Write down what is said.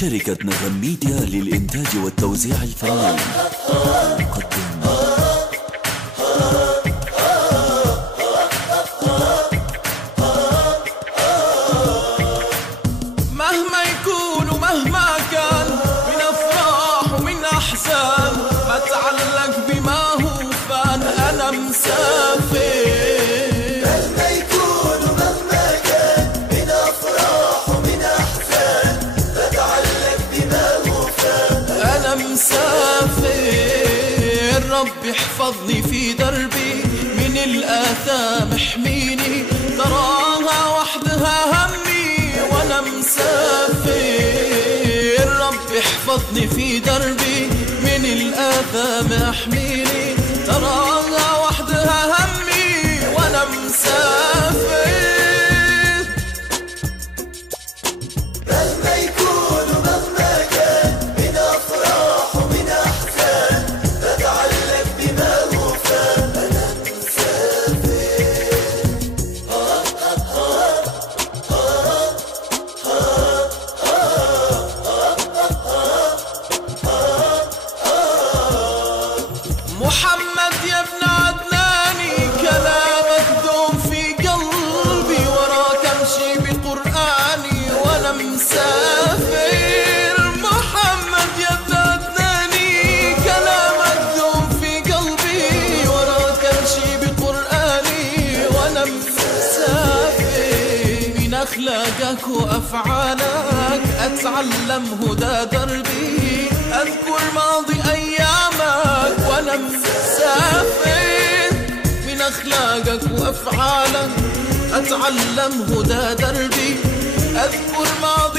شركة نغم ميديا للإنتاج والتوزيع الفني تقدم مهما يكون ومهما كان من أفراح ومن أحزان بتعلق بما هو فان أنا مسافر. مهما يكون ومهما كان من أفراح ومن أحزان بتعلق بما هو فان أنا مسافر. رب يحفظني في دربي من الآثام احميني تراها وحدها همي وأنا مسافر. رب يحفظني في دربي من الآثام احميني تراها وحدها همي وأنا مسافر. مهما يكون ومهما كان من أفراح ومن أحزان بتعلق بما هو فان أنا محمد يا ابن عدناني كلامك دوم في قلبي وراك امشي بقرآني وانا مسافر. محمد يا ابن عدناني كلامك دوم في قلبي وراك امشي بقرآني وانا مسافر. من اخلاقك وافعالك اتعلم هدى دربي اذكر ماضي ايامك وانا مسافر. من اخلاقك وافعالك اتعلم هدى دربي اذكر ماضي